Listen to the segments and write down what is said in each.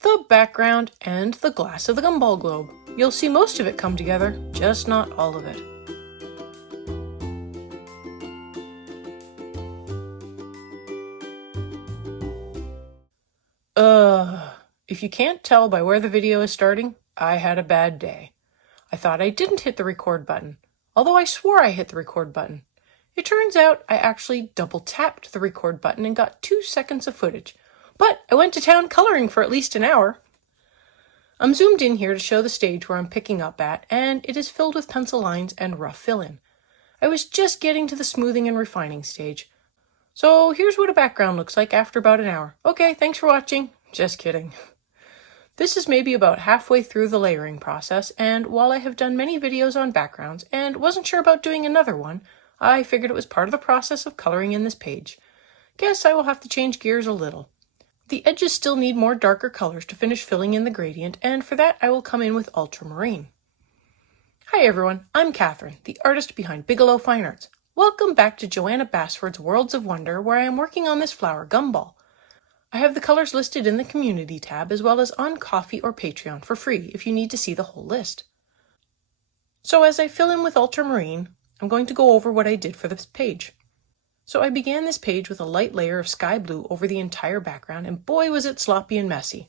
the background, and the glass of the gumball globe. You'll see most of it come together, just not all of it. If you can't tell by where the video is starting, I had a bad day. I thought I didn't hit the record button, although I swore I hit the record button. It turns out I actually double tapped the record button and got 2 seconds of footage, but I went to town coloring for at least an hour. I'm zoomed in here to show the stage where I'm picking up at, and it is filled with pencil lines and rough fill-in. I was just getting to the smoothing and refining stage. So here's what a background looks like after about an hour. Okay, thanks for watching. Just kidding. This is maybe about halfway through the layering process, and while I have done many videos on backgrounds and wasn't sure about doing another one, I figured it was part of the process of coloring in this page. Guess I will have to change gears a little. The edges still need more darker colors to finish filling in the gradient, and for that I will come in with ultramarine. Hi everyone, I'm Catherine, the artist behind Bigelow Fine Arts. Welcome back to Joanna Basford's Worlds of Wonder, where I am working on this flower gumball. I have the colors listed in the Community tab as well as on Ko-fi or Patreon for free if you need to see the whole list. So as I fill in with ultramarine, I'm going to go over what I did for this page. So I began this page with a light layer of sky blue over the entire background, and boy was it sloppy and messy.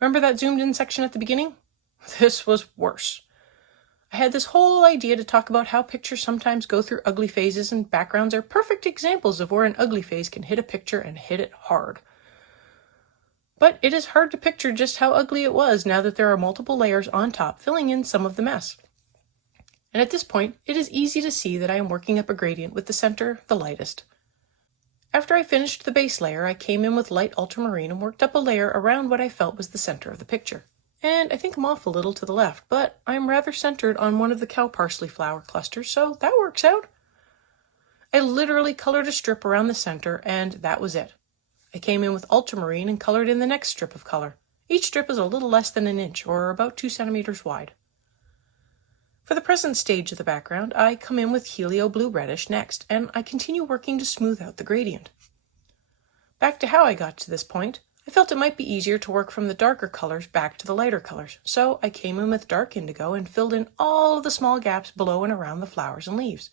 Remember that zoomed in section at the beginning? This was worse. I had this whole idea to talk about how pictures sometimes go through ugly phases, and backgrounds are perfect examples of where an ugly phase can hit a picture and hit it hard. But it is hard to picture just how ugly it was now that there are multiple layers on top filling in some of the mess. And at this point, it is easy to see that I am working up a gradient with the center the lightest. After I finished the base layer, I came in with light ultramarine and worked up a layer around what I felt was the center of the picture. And I think I'm off a little to the left, but I'm rather centered on one of the cow parsley flower clusters, so that works out. I literally colored a strip around the center, and that was it. I came in with ultramarine and colored in the next strip of color. Each strip is a little less than an inch, or about 2 centimeters wide. For the present stage of the background, I come in with helio blue reddish next, and I continue working to smooth out the gradient. Back to how I got to this point, I felt it might be easier to work from the darker colors back to the lighter colors, so I came in with dark indigo and filled in all of the small gaps below and around the flowers and leaves.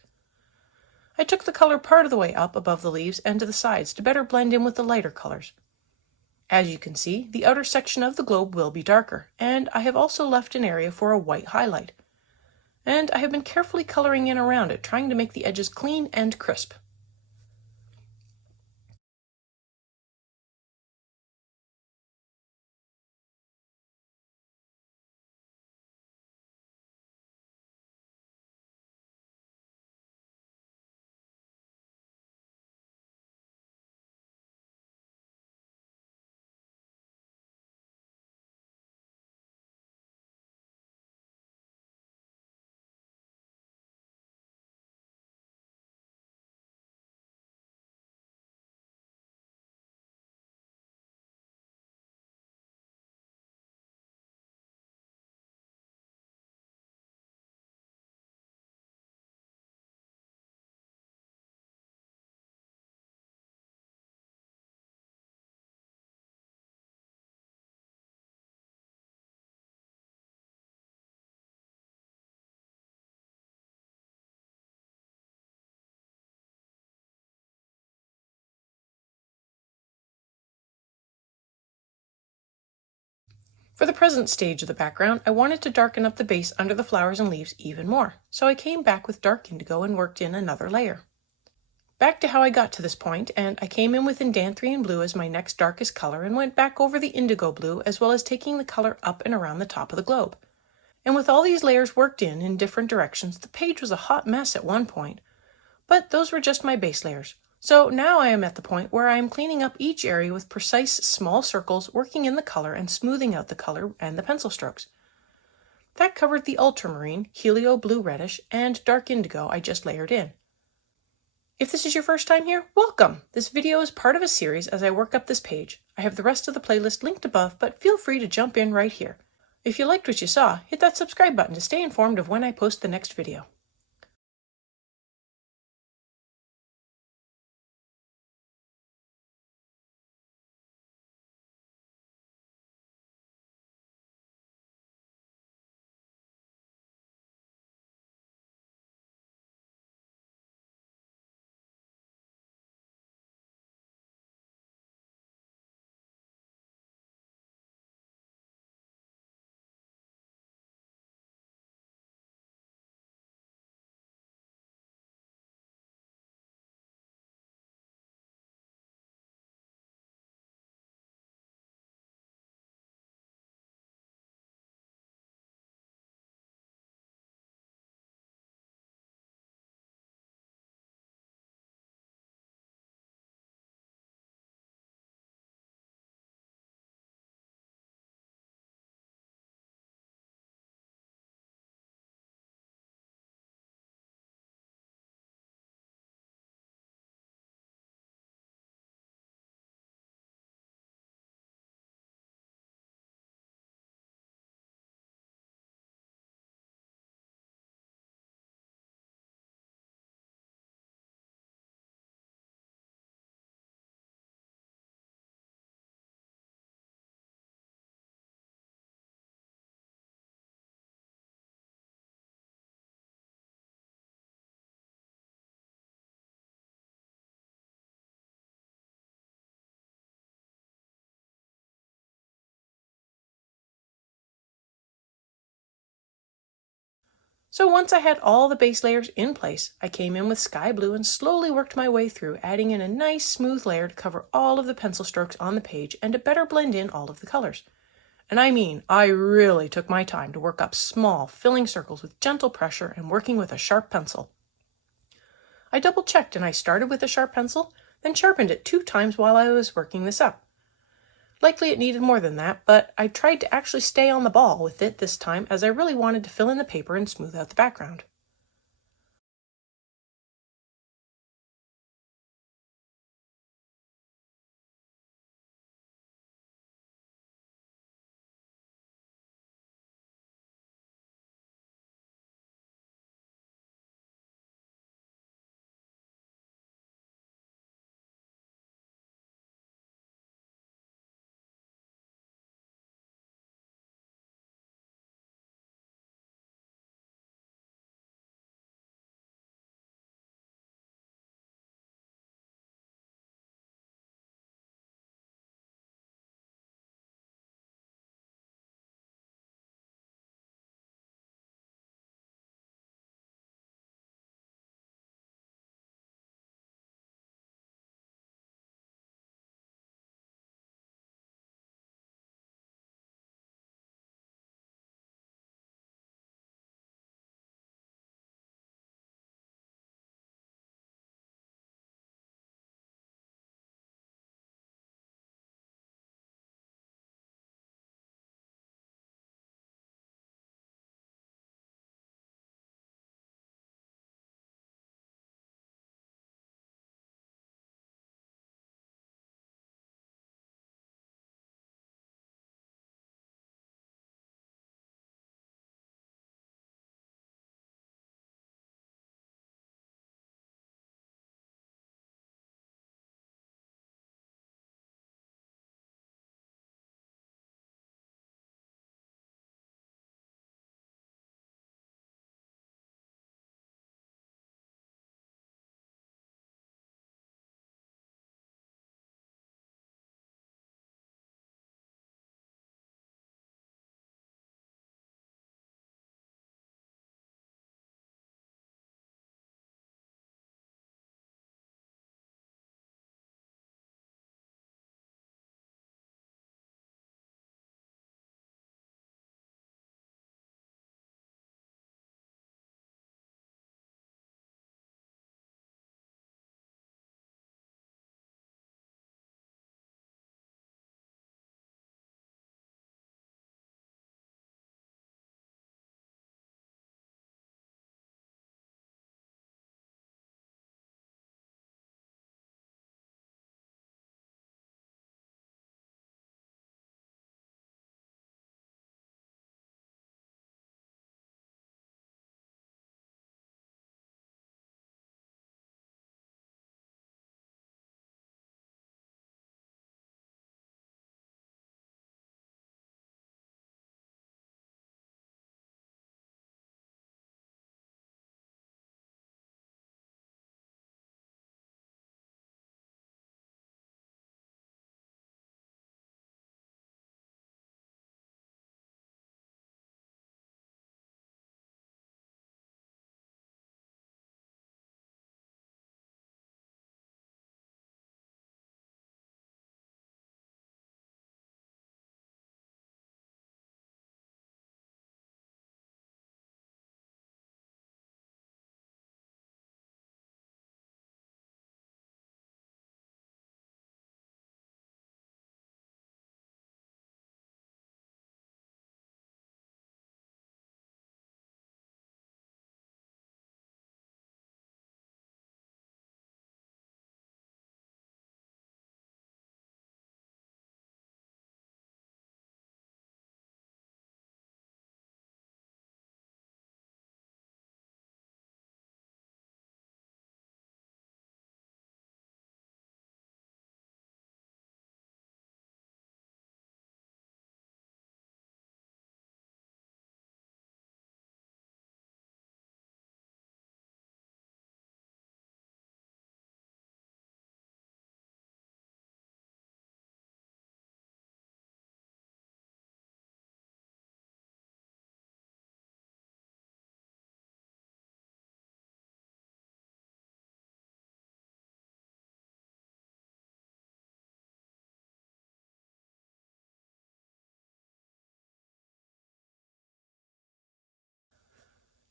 I took the color part of the way up above the leaves and to the sides to better blend in with the lighter colors. As you can see, the outer section of the globe will be darker, and I have also left an area for a white highlight. And I have been carefully coloring in around it, trying to make the edges clean and crisp. For the present stage of the background, I wanted to darken up the base under the flowers and leaves even more, so I came back with dark indigo and worked in another layer. Back to how I got to this point, and I came in with Indanthrian blue as my next darkest color and went back over the indigo blue as well as taking the color up and around the top of the globe. And with all these layers worked in different directions, the page was a hot mess at one point, but those were just my base layers. So now I am at the point where I am cleaning up each area with precise small circles, working in the color and smoothing out the color and the pencil strokes. That covered the ultramarine, helio blue reddish, and dark indigo I just layered in. If this is your first time here, welcome! This video is part of a series as I work up this page. I have the rest of the playlist linked above, but feel free to jump in right here. If you liked what you saw, hit that subscribe button to stay informed of when I post the next video. So once I had all the base layers in place, I came in with sky blue and slowly worked my way through, adding in a nice smooth layer to cover all of the pencil strokes on the page and to better blend in all of the colors. And I mean, I really took my time to work up small, filling circles with gentle pressure and working with a sharp pencil. I double-checked and I started with a sharp pencil, then sharpened it 2 times while I was working this up. Likely it needed more than that, but I tried to actually stay on the ball with it this time as I really wanted to fill in the paper and smooth out the background.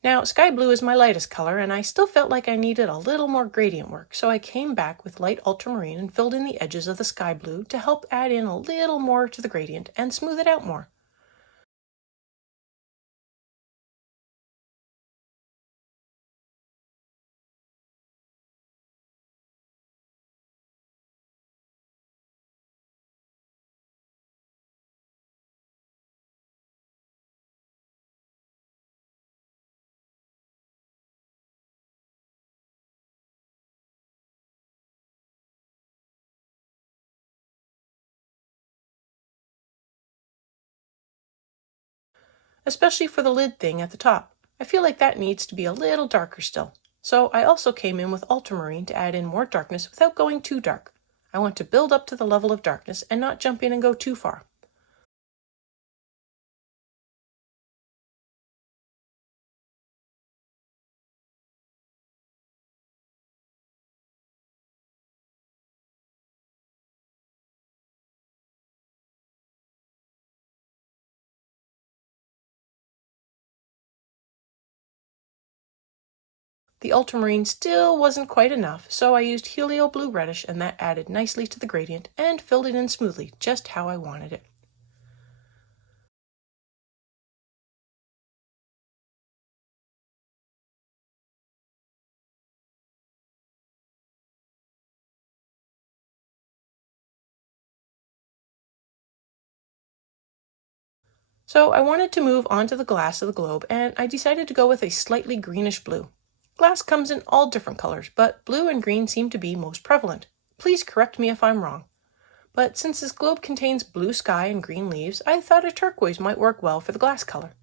Now, sky blue is my lightest color, and I still felt like I needed a little more gradient work, so I came back with light ultramarine and filled in the edges of the sky blue to help add in a little more to the gradient and smooth it out more. Especially for the lid thing at the top. I feel like that needs to be a little darker still. So I also came in with ultramarine to add in more darkness without going too dark. I want to build up to the level of darkness and not jump in and go too far. The ultramarine still wasn't quite enough, so I used helio blue reddish, and that added nicely to the gradient and filled it in smoothly, just how I wanted it. So I wanted to move onto the glass of the globe, and I decided to go with a slightly greenish blue. Glass comes in all different colors, but blue and green seem to be most prevalent. Please correct me if I'm wrong. But since this globe contains blue sky and green leaves, I thought a turquoise might work well for the glass color.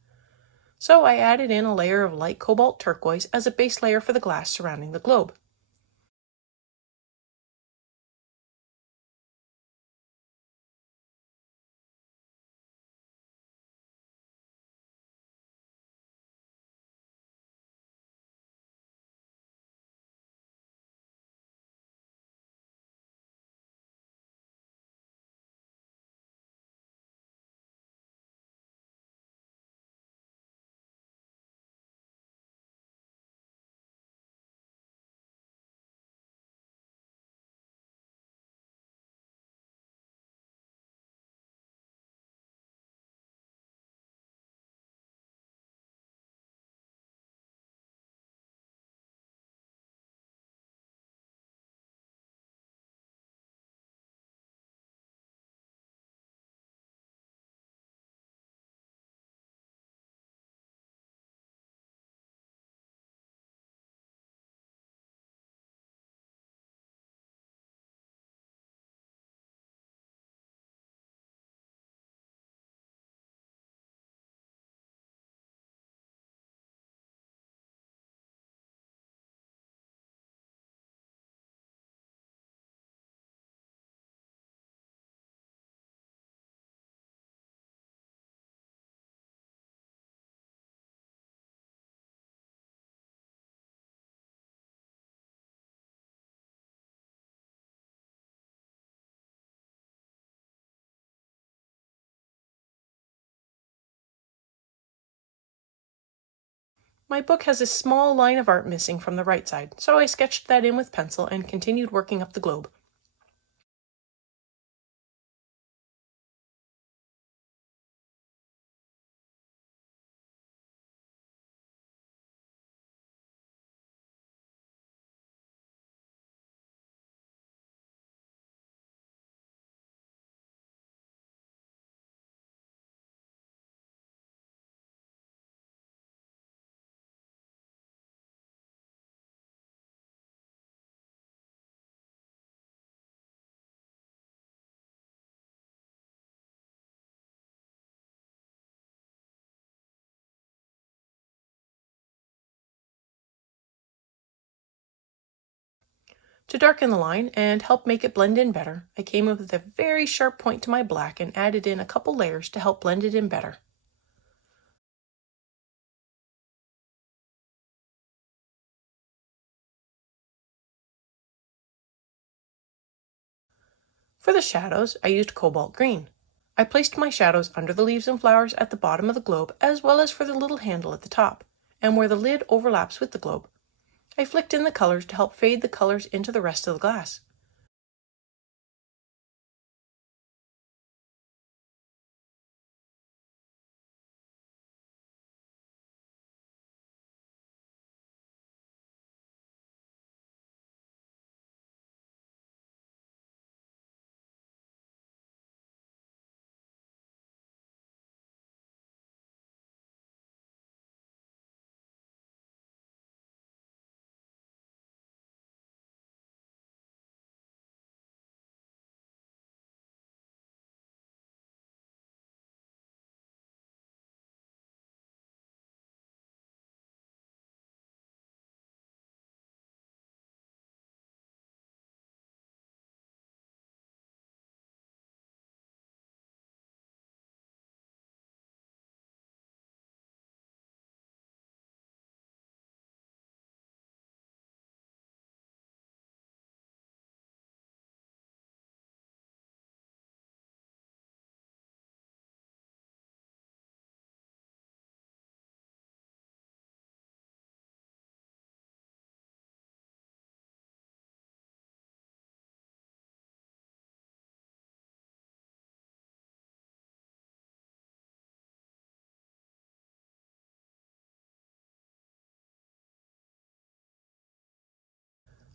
So I added in a layer of light cobalt turquoise as a base layer for the glass surrounding the globe. My book has a small line of art missing from the right side, so I sketched that in with pencil and continued working up the globe. To darken the line and help make it blend in better, I came up with a very sharp point to my black and added in a couple layers to help blend it in better. For the shadows, I used cobalt green. I placed my shadows under the leaves and flowers at the bottom of the globe, as well as for the little handle at the top. and where the lid overlaps with the globe. I flicked in the colors to help fade the colors into the rest of the glass.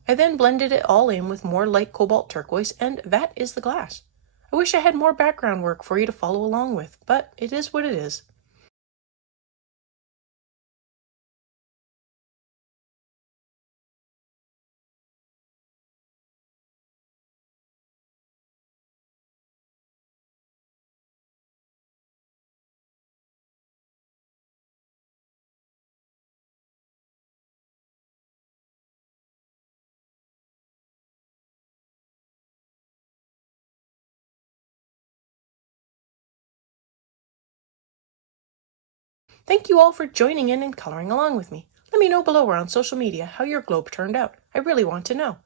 I then blended it all in with more light cobalt turquoise, and that is the glass. I wish I had more background work for you to follow along with, but it is what it is. Thank you all for joining in and coloring along with me. Let me know below or on social media how your globe turned out. I really want to know.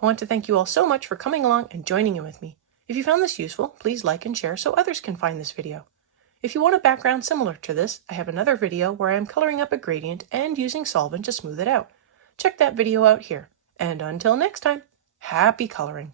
I want to thank you all so much for coming along and joining in with me. If you found this useful, please like and share so others can find this video. If you want a background similar to this, I have another video where I am coloring up a gradient and using solvent to smooth it out. Check that video out here. And until next time, happy coloring!